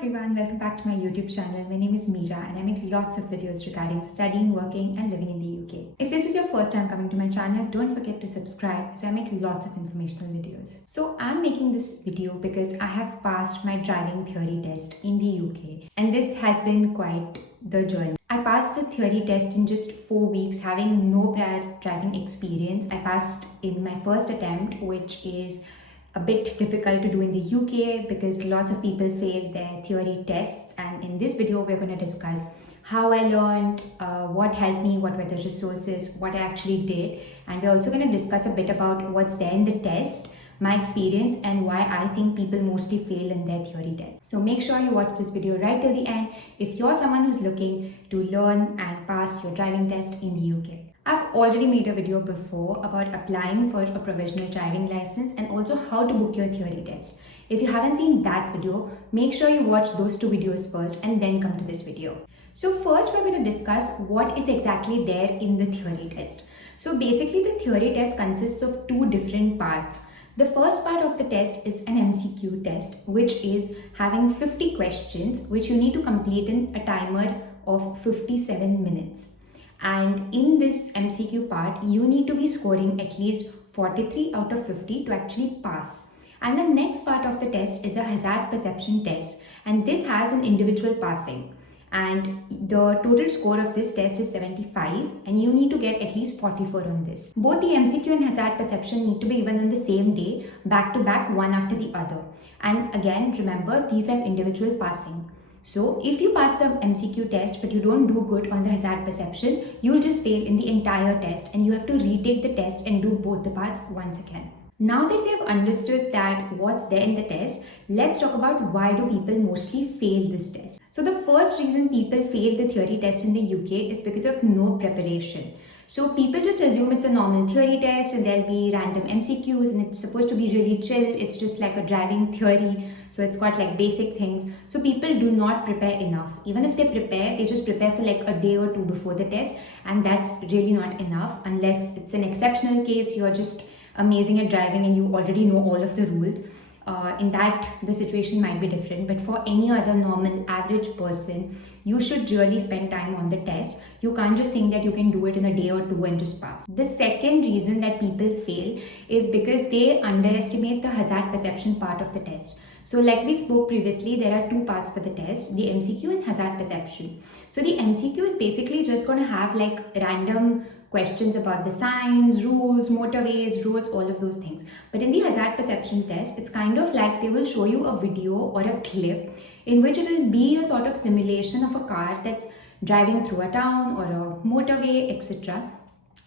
everyone, welcome back to my YouTube channel. My name is Meera and I make lots of videos regarding studying, working and living in the UK. If this is your first time coming to my channel, don't forget to subscribe as I make lots of informational videos. So I'm making this video because I have passed my driving theory test in the UK and this has been quite the journey. I passed the theory test in just 4 weeks, having no prior driving experience. I passed in my first attempt, which is a bit difficult to do in the UK because lots of people fail their theory tests, and in this video we're going to discuss how I learned, what helped me, what were the resources, what I actually did, and we're also going to discuss a bit about what's there in the test, my experience, and why I think people mostly fail in their theory tests. So make sure you watch this video right till the end if you're someone who's looking to learn and pass your driving test in the UK. I've already made a video before about applying for a provisional driving license and also how to book your theory test. If you haven't seen that video, make sure you watch those two videos first and then come to this video. So first we're going to discuss what is exactly there in the theory test. So basically the theory test consists of two different parts. The first part of the test is an MCQ test, which is having 50 questions which you need to complete in a timer of 57 minutes. And in this MCQ part, you need to be scoring at least 43 out of 50 to actually pass. And the next part of the test is a hazard perception test, and this has an individual passing. And the total score of this test is 75 and you need to get at least 44 on this. Both the MCQ and hazard perception need to be given on the same day, back to back, one after the other. And again, remember, these have individual passing. So if you pass the MCQ test but you don't do good on the hazard perception, you will just fail in the entire test and you have to retake the test and do both the parts once again. Now that we have understood that what's there in the test, let's talk about why do people mostly fail this test. So the first reason people fail the theory test in the UK is because of no preparation. So people just assume it's a normal theory test and there'll be random MCQs and it's supposed to be really chill. It's just like a driving theory. So it's got like basic things. So people do not prepare enough. Even if they prepare, they just prepare for like a day or two before the test. And that's really not enough unless it's an exceptional case. You're just amazing at driving and you already know all of the rules. In that, the situation might be different. But for any other normal average person, you should really spend time on the test. You can't just think that you can do it in a day or two and just pass. The second reason that people fail is because they underestimate the hazard perception part of the test. So like we spoke previously, there are two parts for the test, the MCQ and hazard perception. So the MCQ is basically just going to have like random questions about the signs, rules, motorways, roads, all of those things. But in the hazard perception test, it's kind of like they will show you a video or a clip in which it will be a sort of simulation of a car that's driving through a town or a motorway, etc.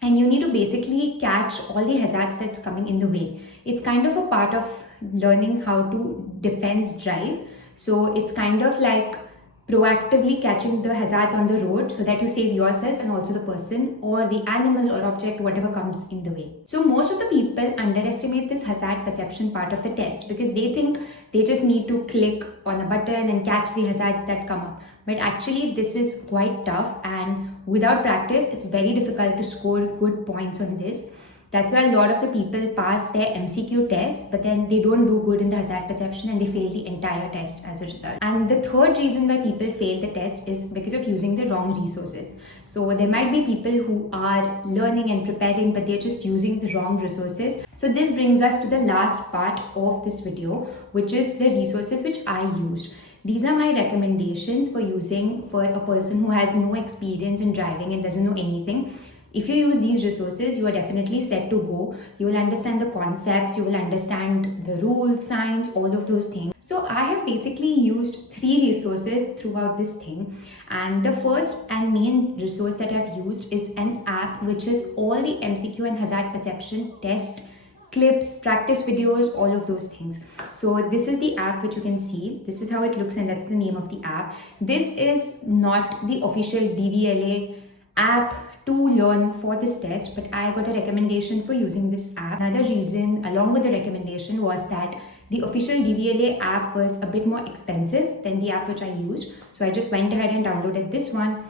And you need to basically catch all the hazards that's coming in the way. It's kind of a part of learning how to defense drive. So it's kind of like proactively catching the hazards on the road so that you save yourself and also the person or the animal or object, whatever comes in the way. So most of the people underestimate this hazard perception part of the test because they think they just need to click on a button and catch the hazards that come up. But actually this is quite tough, and without practice it's very difficult to score good points on this. That's why a lot of the people pass their MCQ tests, but then they don't do good in the hazard perception and they fail the entire test as a result. And the third reason why people fail the test is because of using the wrong resources. So there might be people who are learning and preparing, but they're just using the wrong resources. So this brings us to the last part of this video, which is the resources which I used. These are my recommendations for using for a person who has no experience in driving and doesn't know anything. If you use these resources, you are definitely set to go. You will understand the concepts, you will understand the rules, signs, all of those things. So I have basically used 3 resources throughout this thing. And the first and main resource that I've used is an app which is all the MCQ and hazard perception test clips, practice videos, all of those things. So this is the app which you can see. This is how it looks and that's the name of the app. This is not the official DVLA app to learn for this test, but I got a recommendation for using this app. Another reason along with the recommendation was that the official DVLA app was a bit more expensive than the app which I used. So I just went ahead and downloaded this one,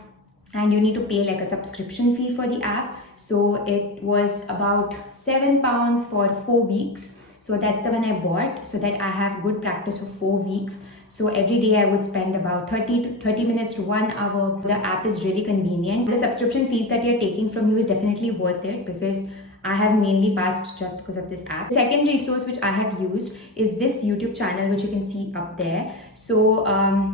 and you need to pay like a subscription fee for the app. So it was about £7 for 4 weeks. So that's the one I bought so that I have good practice for 4 weeks. So every day I would spend about 30 minutes to 1 hour. The app is really convenient. The subscription fees that you're taking from you is definitely worth it because I have mainly passed just because of this app. The second resource which I have used is this YouTube channel, which you can see up there. So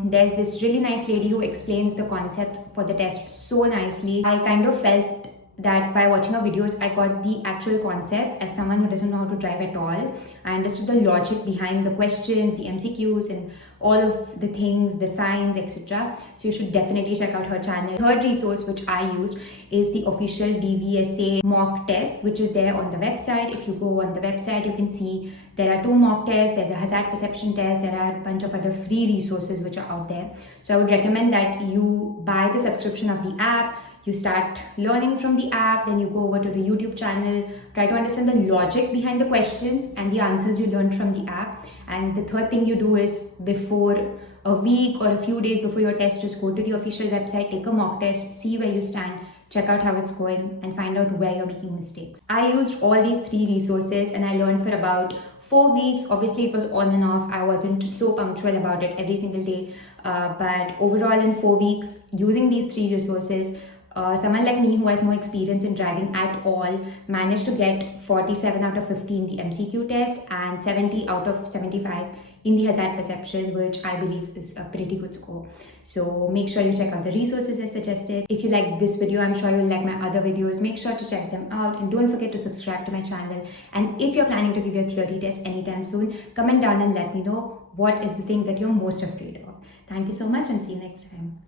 there's this really nice lady who explains the concepts for the test so nicely. I kind of felt that by watching her videos, I got the actual concepts. As someone who doesn't know how to drive at all, I understood the logic behind the questions, the MCQs, and all of the things, the signs, etc. So you should definitely check out her channel. Third resource which I used is the official DVSA mock test, which is there on the website. If you go on the website, you can see there are 2 mock tests, there's a hazard perception test, there are a bunch of other free resources which are out there. So I would recommend that you buy the subscription of the app, you start learning from the app, then you go over to the YouTube channel, try to understand the logic behind the questions and the answers you learned from the app. And the third thing you do is before a week or a few days before your test, just go to the official website, take a mock test, see where you stand, check out how it's going and find out where you're making mistakes. I used all these 3 resources and I learned for about 4 weeks. Obviously it was on and off. I wasn't so punctual about it every single day. But overall in 4 weeks, using these 3 resources, someone like me who has no experience in driving at all managed to get 47 out of 50 in the MCQ test and 70 out of 75 in the hazard perception, which I believe is a pretty good score. So make sure you check out the resources I suggested. If you like this video, I'm sure you'll like my other videos. Make sure to check them out and don't forget to subscribe to my channel. And if you're planning to give your theory test anytime soon, comment down and let me know what is the thing that you're most afraid of. Thank you so much and see you next time.